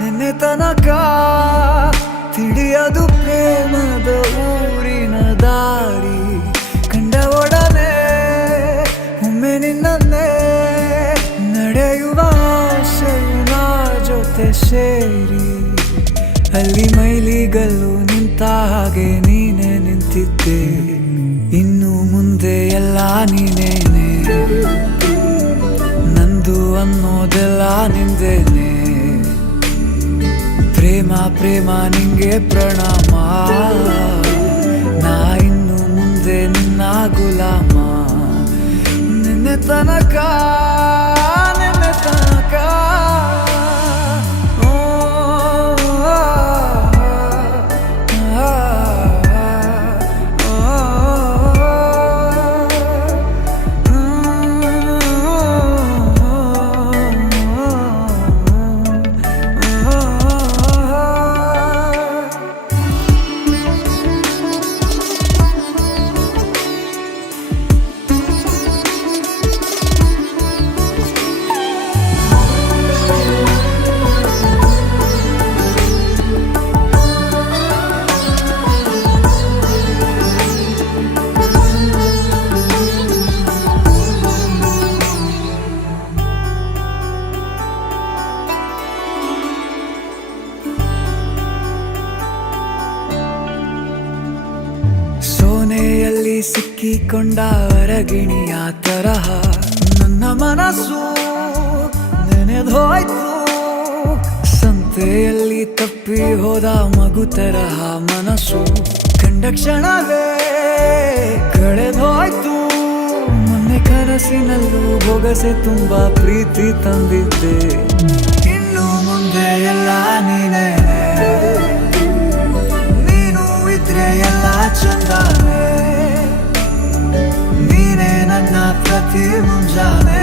ನಿನ್ನೆ ತನಕ ತಿಳಿಯದು ಪ್ರೇಮದ ಊರಿನ ದಾರಿ. ಕಂಡ ಒಡನೆ ಒಮ್ಮೆ ನಿನ್ನೇ ನಡೆಯುವ ಆಸೆಯ ಜೊತೆ ಸೇರಿ, ಅಲ್ಲಿ ಮೈಲಿಗಲ್ಲು ನಿಂತ ಹಾಗೆ ನೀನೆ ನಿಂತಿದ್ದೆ. ಇನ್ನು ಮುಂದೆ ಎಲ್ಲ ನೀನೇನೆ, ನಂದು ಅನ್ನೋದೆಲ್ಲ ನಿಂದೇನೆ. ಪ್ರೇಮ ಪ್ರೇಮ ನಿಂಗೆ ಪ್ರಣಾಮ, ನಾ ಇನ್ನು ಮುಂದೆ ನಿನ್ನ ಗುಲಾಮ. ನಿನ್ನೆ ತನಕ ಸೋನೆಯಲ್ಲಿ ಸಿಕ್ಕಿಕೊಂಡ ಅರಗಿಣಿಯ ತರಹ ನನ್ನ ಮನಸ್ಸು ನೆನೆದೋಯ್ತು. ಸಂತೆಯಲ್ಲಿ ತಪ್ಪಿ ಹೋದ ಮಗು ತರಹ ಮನಸ್ಸು ಕಂಡ ಕ್ಷಣವೇ ಕಳೆದೋಯ್ತು. ಮೊನ್ನೆ ಕನಸಿನಲ್ಲೂ ಬೊಗಸೆ ತುಂಬಾ ಪ್ರೀತಿ ತಂದಿದ್ದೆ. ಇನ್ನು ಮುಂದೆ ಎಲ್ಲ ನೀನೇ, ನೀನು ಇದ್ರೆ ಎಲ್ಲ ಚಂದಾನೆ. ನೀನೇ ನನ್ನ ಪ್ರತಿ ಮುಂಜಾನೆ.